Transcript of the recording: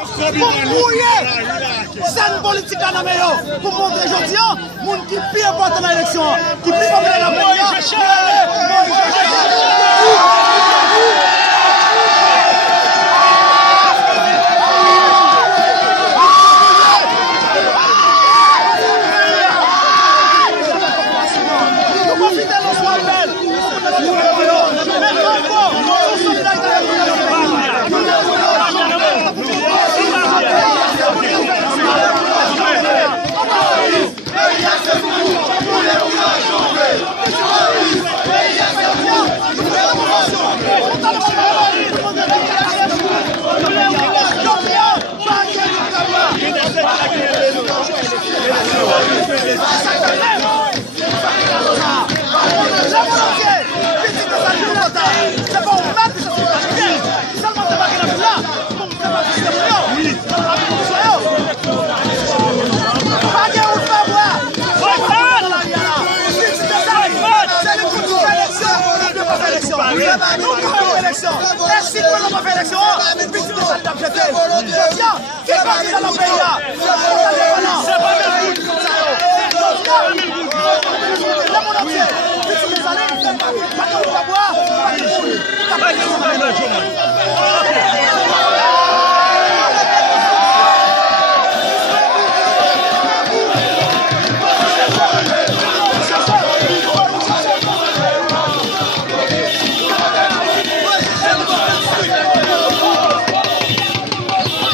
Pour brouiller scène politique dans le pour montrer aujourd'hui, les gens qui sont plus importants dans l'élection, qui sont plus populaires dans le pays. C'est